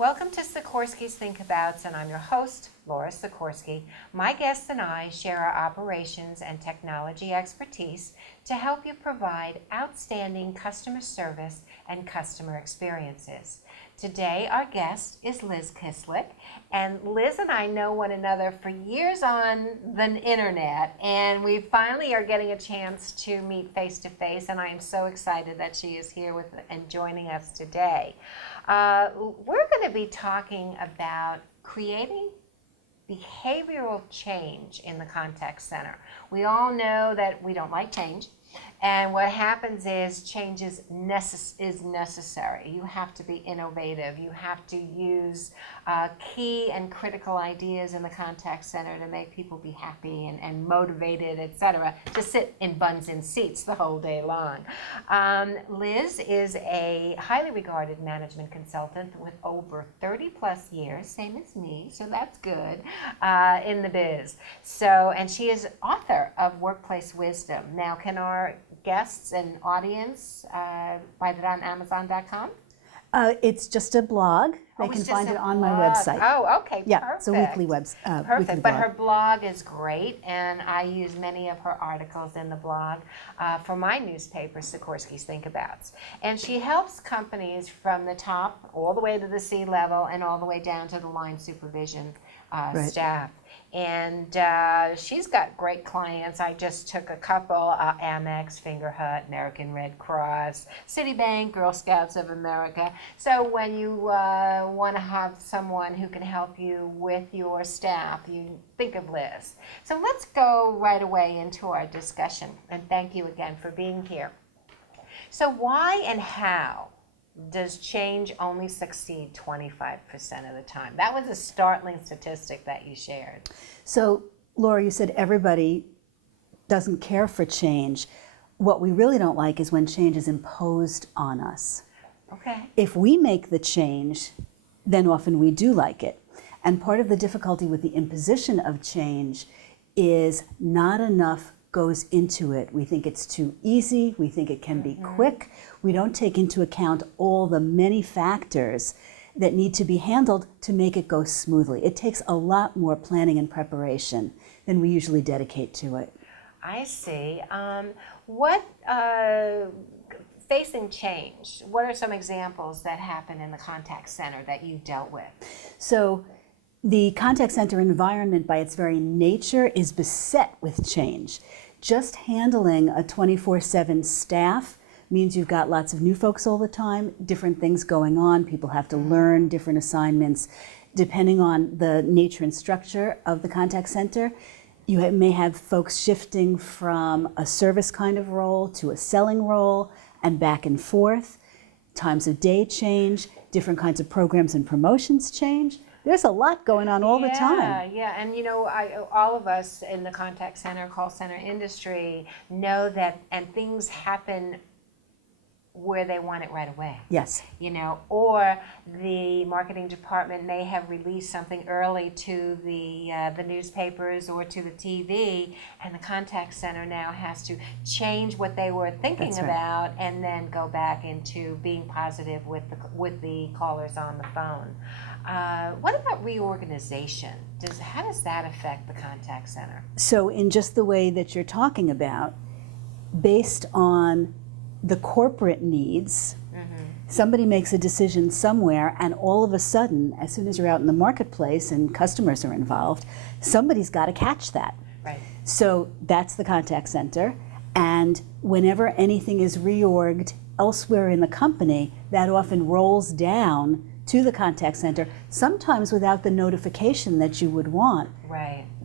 Welcome to Sikorski's Thinkabouts, and I'm your host, Laura Sikorski. My guests and I share our operations and technology expertise to help you provide outstanding customer service and customer experiences. Today, our guest is Liz Kislik, and Liz and I know one another for years on the internet, and we finally are getting a chance to meet face to face, and I am so excited that she is here with and joining us today. We're going to be talking about creating behavioral change in the contact center. We all know that we don't like change, and what happens is change is necessary. You have to be innovative. You have to use key and critical ideas in the contact center to make people be happy and motivated, etc. To sit in buns and seats the whole day long. Liz is a highly regarded management consultant with over 30 plus years, same as me, so that's good, in the biz. And she is author of Workplace Wisdom. Now, can our guests and audience buy that on Amazon.com? It's just a blog. They can find it on my website. Oh, okay, yeah, perfect. it's a weekly website. Perfect, but her blog is great, and I use many of her articles in the blog for my newspaper, Sikorski's Thinkabouts. And she helps companies from the top all the way to the C-level and all the way down to the line supervision staff. And she's got great clients. I just took a couple, Amex, Fingerhut, American Red Cross, Citibank, Girl Scouts of America. So when you want to have someone who can help you with your staff, you think of Liz. So let's go right away into our discussion. And thank you again for being here. So why and how does change only succeed 25% of the time? That was a startling statistic that you shared. So, Laura, you said everybody doesn't care for change. What we really don't like is when change is imposed on us. Okay. If we make the change, then often we do like it. And part of the difficulty with the imposition of change is not enough goes into it. We think it's too easy. We think it can be quick. We don't take into account all the many factors that need to be handled to make it go smoothly. It takes a lot more planning and preparation than we usually dedicate to it. I see. Facing change, what are some examples that happen in the contact center that you dealt with? So the contact center environment by its very nature is beset with change. Just handling a 24/7 staff means you've got lots of new folks all the time, different things going on, people have to learn different assignments. Depending on the nature and structure of the contact center, you may have folks shifting from a service kind of role to a selling role and back and forth. Times of day change, different kinds of programs and promotions change. There's a lot going on all the time. Yeah, and you know, all of us in the contact center, call center industry know that, and things happen where they want it right away. Yes. You know, or the marketing department may have released something early to the newspapers or to the TV, and the contact center now has to change what they were thinking about and then go back into being positive with the callers on the phone. What about reorganization? How does that affect the contact center? So in just the way that you're talking about, based on the corporate needs, somebody makes a decision somewhere, and all of a sudden, as soon as you're out in the marketplace and customers are involved, somebody's got to catch that. Right. So that's the contact center, and whenever anything is reorged elsewhere in the company, that often rolls down to the contact center, sometimes without the notification that you would want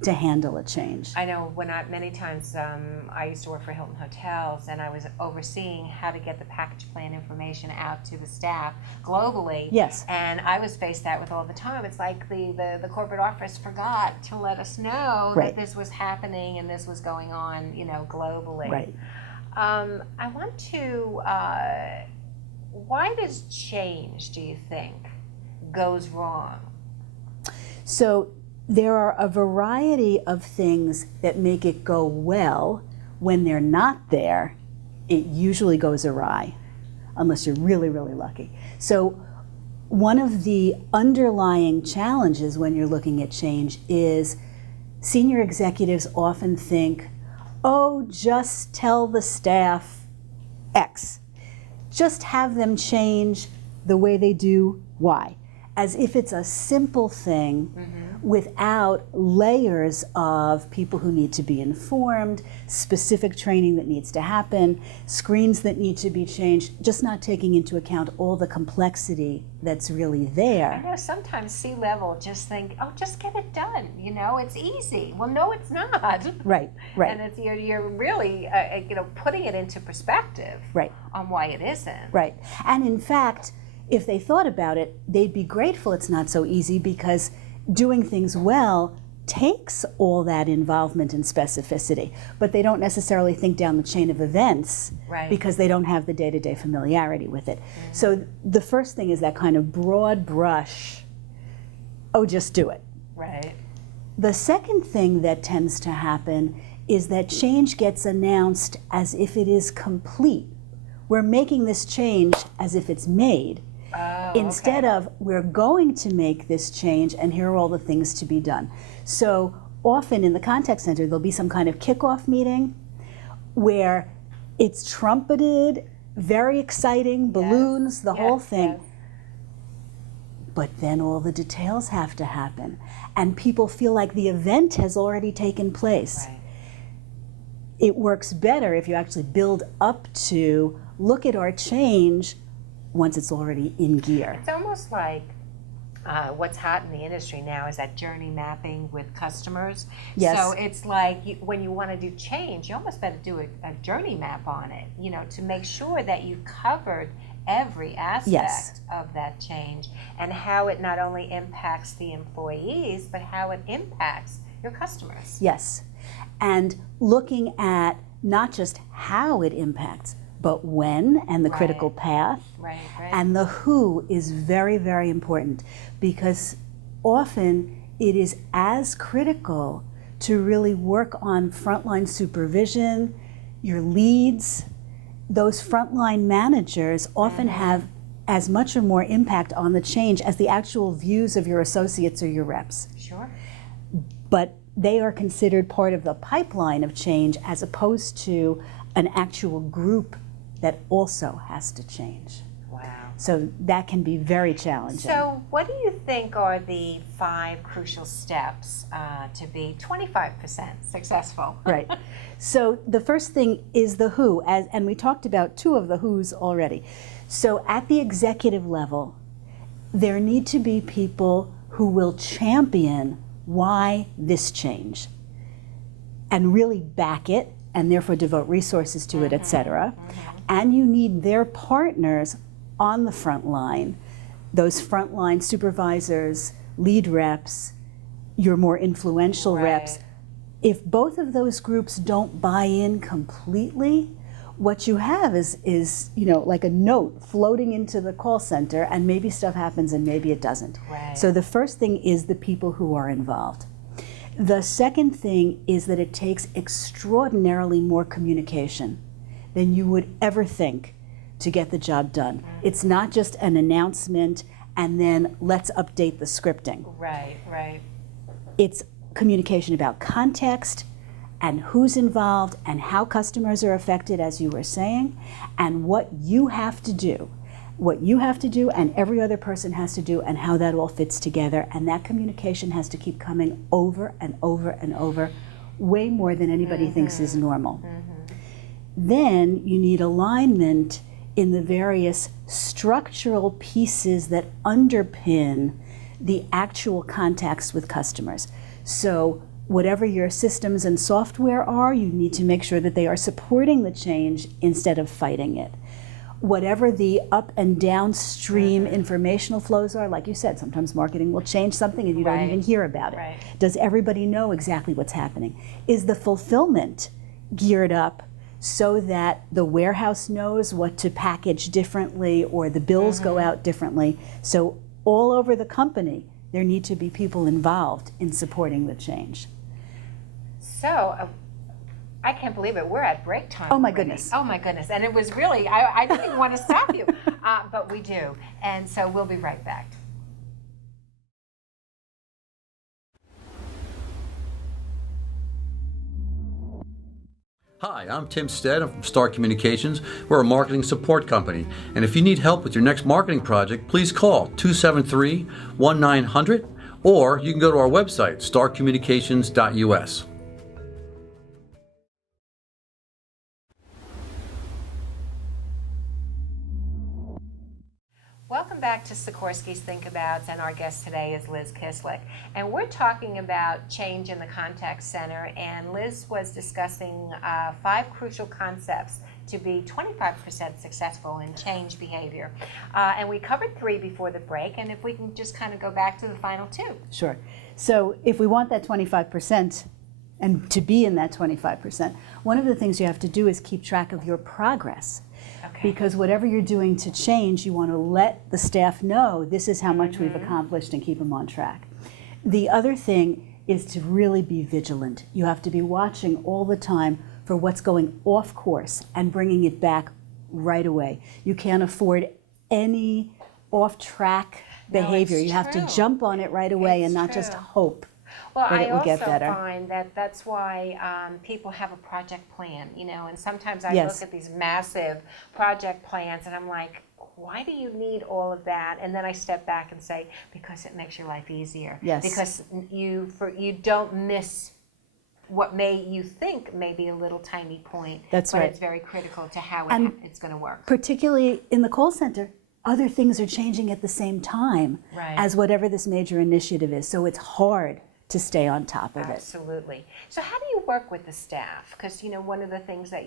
to handle a change. I know many times I used to work for Hilton Hotels, and I was overseeing how to get the package plan information out to the staff globally. Yes. And I was faced that with all the time. It's like the corporate office forgot to let us know that this was happening and this was going on, you know, globally. Right. I want to, why does change, do you think, goes wrong? So there are a variety of things that make it go well. When they're not there, it usually goes awry, unless you're really, really lucky. So one of the underlying challenges when you're looking at change is senior executives often think, oh, just tell the staff X. Just have them change the way they do Y, as if it's a simple thing without layers of people who need to be informed, specific training that needs to happen, screens that need to be changed, just not taking into account all the complexity that's really there. I know sometimes C-level just think, oh, just get it done, you know, it's easy. Well, no, it's not. Right, right. And it's, you're really, putting it into perspective Right. on why it isn't. Right. And in fact, if they thought about it, they'd be grateful it's not so easy, because doing things well takes all that involvement and specificity, but they don't necessarily think down the chain of events because they don't have the day-to-day familiarity with it. So the first thing is that kind of broad brush, oh, just do it. Right. The second thing that tends to happen is that change gets announced as if it is complete. We're making this change as if it's made. Instead of, we're going to make this change and here are all the things to be done. So often in the contact center, there'll be some kind of kickoff meeting where it's trumpeted, very exciting, balloons, the whole thing. Yes. But then all the details have to happen. And people feel like the event has already taken place. Right. It works better if you actually build up to look at our change once it's already in gear. It's almost like what's hot in the industry now is that journey mapping with customers. Yes. So it's like when you want to do change, you almost better do a journey map on it, you know, to make sure that you covered every aspect of that change and how it not only impacts the employees, but how it impacts your customers. Yes. And looking at not just how it impacts, but when and the critical path. Right. And the who is very, very important, because often it is as critical to really work on frontline supervision, your leads. Those frontline managers often have as much or more impact on the change as the actual views of your associates or your reps. Sure. But they are considered part of the pipeline of change as opposed to an actual group that also has to change. Wow. So that can be very challenging. So what do you think are the 5 crucial steps to be 25% successful? Right. So the first thing is the who, and we talked about 2 of the who's already. So at the executive level, there need to be people who will champion why this change and really back it and therefore devote resources to it, et cetera. And you need their partners on the front line, those frontline supervisors, lead reps, your more influential reps. If both of those groups don't buy in completely, what you have is like a note floating into the call center, and maybe stuff happens and maybe it doesn't. Right. So the first thing is the people who are involved. The second thing is that it takes extraordinarily more communication than you would ever think to get the job done. It's not just an announcement and then let's update the scripting. Right. It's communication about context and who's involved and how customers are affected, as you were saying, and what you have to do. What you have to do and every other person has to do, and how that all fits together. And that communication has to keep coming over and over and over, way more than anybody thinks is normal. Then you need alignment in the various structural pieces that underpin the actual contacts with customers. So whatever your systems and software are, you need to make sure that they are supporting the change instead of fighting it. Whatever the up and downstream informational flows are, like you said, sometimes marketing will change something and you don't even hear about it. Does everybody know exactly what's happening? Is the fulfillment geared up so that the warehouse knows what to package differently or the bills go out differently? So all over the company, there need to be people involved in supporting the change. So I can't believe it. We're at break time. Oh, my already. goodness. Oh my goodness. And it was really, I didn't even want to stop you, but we do. And so we'll be right back. Hi, I'm Tim Stead. I'm from Star Communications. We're a marketing support company. And if you need help with your next marketing project, please call 273-1900 or you can go to our website, starcommunications.us. Welcome back to Sikorski's Think Abouts, and our guest today is Liz Kislik. And we're talking about change in the contact center, and Liz was discussing 5 crucial concepts to be 25% successful in change behavior. And we covered 3 before the break, and if we can just kind of go back to the final 2. Sure. So if we want that 25% and to be in that 25%, one of the things you have to do is keep track of your progress. Okay. Because whatever you're doing to change, you want to let the staff know this is how much we've accomplished and keep them on track. The other thing is to really be vigilant. You have to be watching all the time for what's going off course and bringing it back right away. You can't afford any off-track behavior. You have to true. jump on it right away It's and not just true. hope. Well, that I it will also get better. find that that's why people have a project plan, you know, and sometimes I Yes. look at these massive project plans and I'm like, why do you need all of that? And then I step back and say, because it makes your life easier. Yes. Because you don't miss what you think may be a little tiny point. That's but right. it's very critical to how And it's going to work. Particularly in the call center, other things are changing at the same time Right. as whatever this major initiative is. So it's hard to stay on top of it. Absolutely. So how do you work with the staff? Because, you know, one of the things that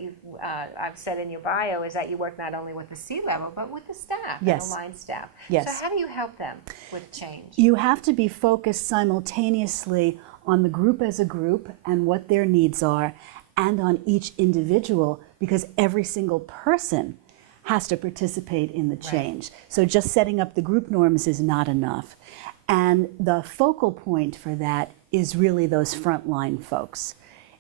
I've said in your bio is that you work not only with the C-level, but with the staff Yes. and the line staff. Yes. So how do you help them with change? You have to be focused simultaneously on the group as a group and what their needs are, and on each individual, because every single person has to participate in the change. So just setting up the group norms is not enough. And the focal point for that is really those frontline folks.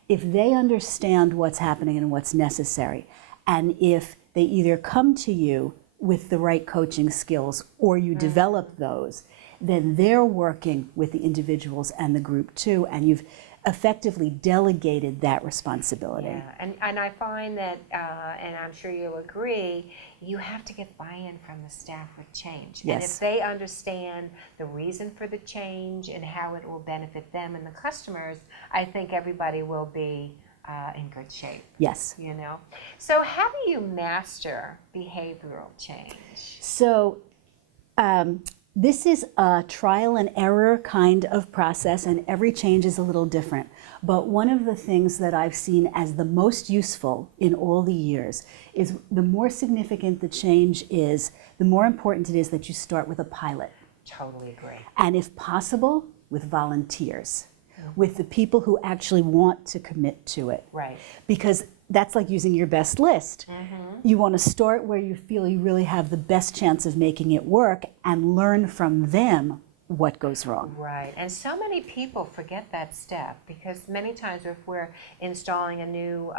If they understand what's happening and what's necessary, and if they either come to you with the right coaching skills or you develop those, then they're working with the individuals and the group too, and you've effectively delegated that responsibility. Yeah, and I find that, and I'm sure you'll agree, you have to get buy-in from the staff with change. Yes. And if they understand the reason for the change and how it will benefit them and the customers, I think everybody will be in good shape. Yes. You know? So how do you master behavioral change? So this is a trial and error kind of process, and every change is a little different. But one of the things that I've seen as the most useful in all the years is the more significant the change is, the more important it is that you start with a pilot. Totally agree. And if possible, with volunteers, with the people who actually want to commit to it. Right. Because that's like using your best list. You want to start where you feel you really have the best chance of making it work and learn from them what goes wrong. Right, and so many people forget that step because many times if we're installing a new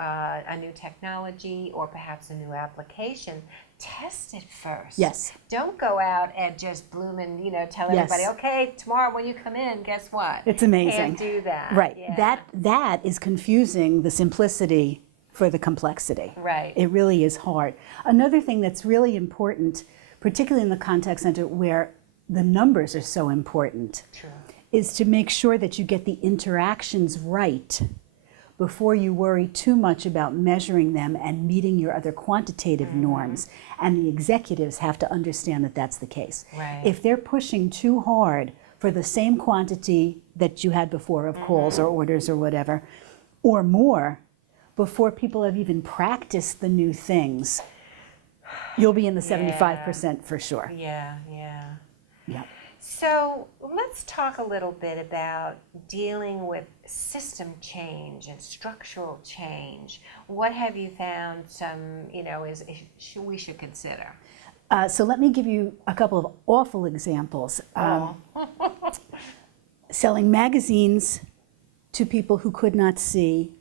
technology or perhaps a new application, test it first. Yes. Don't go out and just bloom you know, tell Yes. everybody, okay, tomorrow when you come in, guess what? It's amazing. Can't do that. Right. Yeah. That is confusing the simplicity for the complexity. Right. It really is hard. Another thing that's really important, particularly in the contact center where the numbers are so important, True. is to make sure that you get the interactions right before you worry too much about measuring them and meeting your other quantitative norms. And the executives have to understand that that's the case. Right. If they're pushing too hard for the same quantity that you had before of calls or orders or whatever, or more, before people have even practiced the new things, you'll be in the 75% for sure. Yeah, yeah. Yeah. So let's talk a little bit about dealing with system change and structural change. What have you found we should consider? So let me give you a couple of awful examples. Selling magazines to people who could not see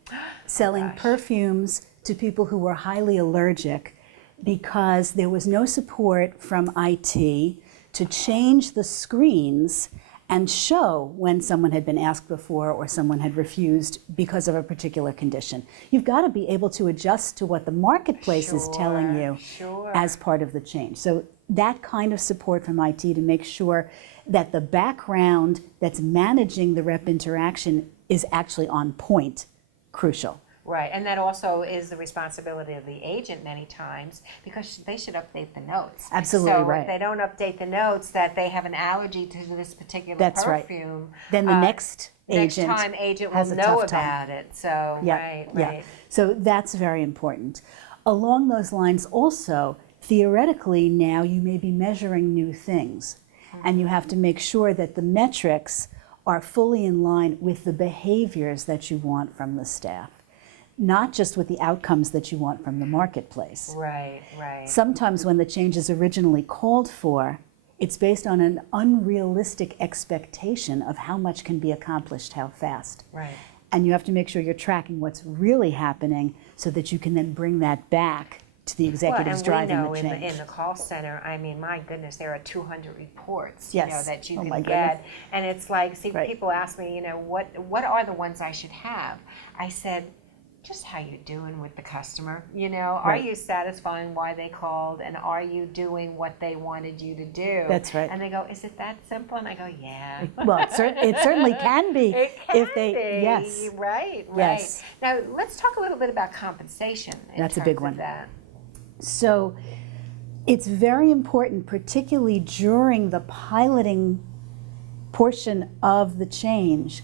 selling gosh. perfumes to people who were highly allergic because there was no support from IT to change the screens and show when someone had been asked before or someone had refused because of a particular condition. You've got to be able to adjust to what the marketplace is telling you as part of the change. So that kind of support from IT to make sure that the background that's managing the rep interaction is actually on point, crucial. Right, and that also is the responsibility of the agent many times, because they should update the notes. Absolutely so right. if they don't update the notes that they have an allergy to this particular That's right. perfume, Then the next next agent time agent has will a know tough time. about it. So Yeah, right, yeah. right. So that's very important. Along those lines also, theoretically now you may be measuring new things, and you have to make sure that the metrics are fully in line with the behaviors that you want from the staff, not just with the outcomes that you want from the marketplace. Right, right. Sometimes when the change is originally called for, it's based on an unrealistic expectation of how much can be accomplished, how fast. Right. And you have to make sure you're tracking what's really happening so that you can then bring that back to the executives driving the change. Well, and we know in the call center, I mean, my goodness, there are 200 reports, Yes. that you Oh, can my get. goodness. And it's like, see, Right. people ask me, what are the ones I should have? I said, just how you doing with the customer, Are Right. you satisfying why they called, and are you doing what they wanted you to do? That's right. And they go, is it that simple? And I go, yeah. Well, it certainly can be. It can if they, be. Yes. Right, right. Yes. Now, let's talk a little bit about compensation in That's a terms big of one. that. So it's very important, particularly during the piloting portion of the change,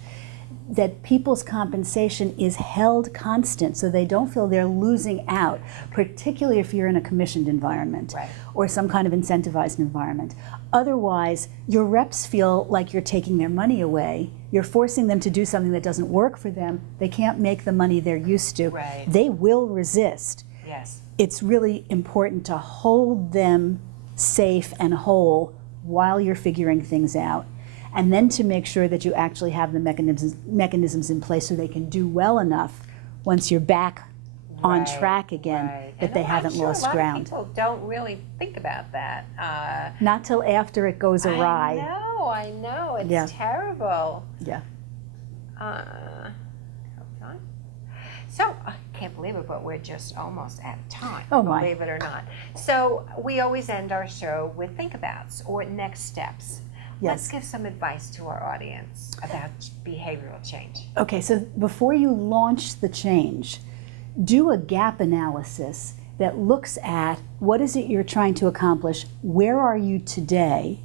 that people's compensation is held constant so they don't feel they're losing out, particularly if you're in a commissioned environment Right. or some kind of incentivized environment. Otherwise, your reps feel like you're taking their money away. You're forcing them to do something that doesn't work for them. They can't make the money they're used to. Right. They will resist. Yes. It's really important to hold them safe and whole while you're figuring things out, and then to make sure that you actually have the mechanisms in place so they can do well enough once you're back on Right, track again, right. that And they I'm haven't sure lost a lot ground. Of people don't really think about that. Not till after it goes awry. I know. It's Yeah. terrible. Yeah. Hold on. So, I can't believe it, but we're just almost out of time, Oh, my. believe it or not. So, we always end our show with think abouts or next steps. Let's Yes. give some advice to our audience about behavioral change. Okay, so before you launch the change, do a gap analysis that looks at what is it you're trying to accomplish, where are you today,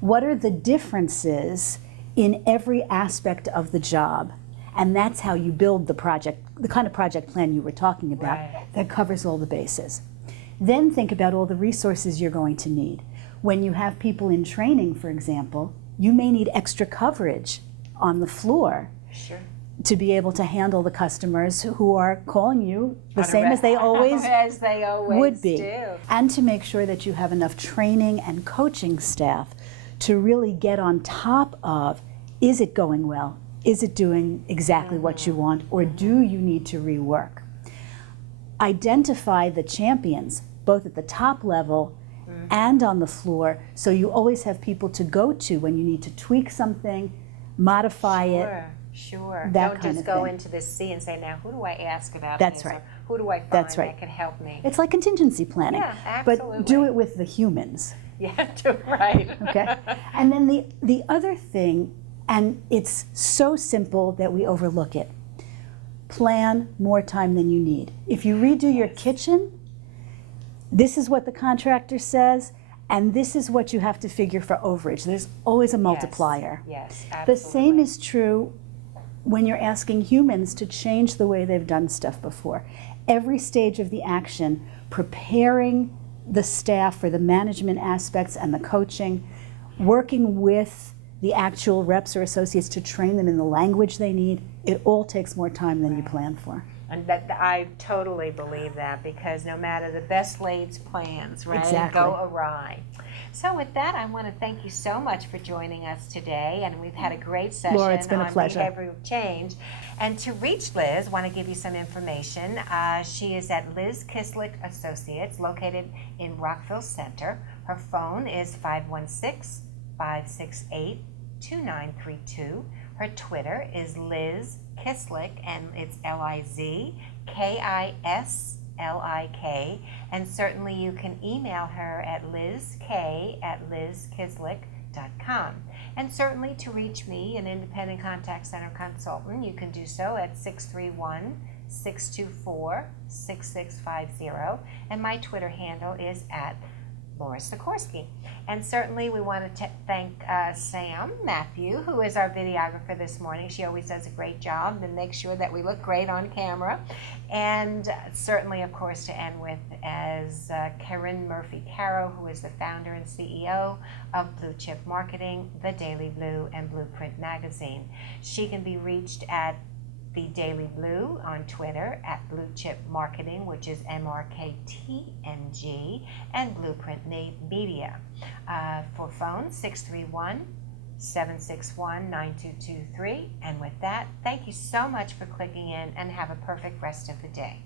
what are the differences in every aspect of the job, and that's how you build the project, the kind of project plan you were talking about Right. that covers all the bases. Then think about all the resources you're going to need. When you have people in training, for example, you may need extra coverage on the floor Sure. to be able to handle the customers who are calling you the On a same as they always as they always would be. do. And to make sure that you have enough training and coaching staff to really get on top of, is it going well? Is it doing exactly what you want, or do you need to rework? Identify the champions, both at the top level and on the floor, so you always have people to go to when you need to tweak something, modify it. Sure. that Don't kind just of go thing. into this sea and say, now who do I ask about That's this? right. Or who do I find That's right. that can help me? It's like contingency planning, Yeah, but do absolutely. it with the humans. Yeah, right. Okay. And then the other thing, and it's so simple that we overlook it, plan more time than you need. If you redo your kitchen, this is what the contractor says, and this is what you have to figure for overage. There's always a multiplier. Yes, The absolutely. same is true when you're asking humans to change the way they've done stuff before. Every stage of the action, preparing the staff for the management aspects and the coaching, working with the actual reps or associates to train them in the language they need, it all takes more time than you plan for. And that I totally believe that, because no matter the best laid plans, right, Exactly. go awry. So with that, I want to thank you so much for joining us today, and we've had a great session Laura, it's been a on pleasure. behavioral change. And to reach Liz, I want to give you some information. She is at Liz Kislik Associates, located in Rockville Center. Her phone is 516-568-2932. Her Twitter is Liz Kislik, and it's LizKislik. And certainly you can email her at lizk@lizkislik.com. And certainly to reach me, an independent contact center consultant, you can do so at 631-624-6650. And my Twitter handle is at Laura Sikorski. And certainly we want to thank Sam Matthew, who is our videographer this morning. She always does a great job to make sure that we look great on camera. And certainly, of course, to end with as Karen Murphy-Caro, who is the founder and CEO of Blue Chip Marketing, The Daily Blue, and Blueprint Magazine. She can be reached at The Daily Blue on Twitter, at Blue Chip Marketing, which is MRKTNG, and Blueprint Media. For phone, 631-761-9223. And with that, thank you so much for clicking in, and have a perfect rest of the day.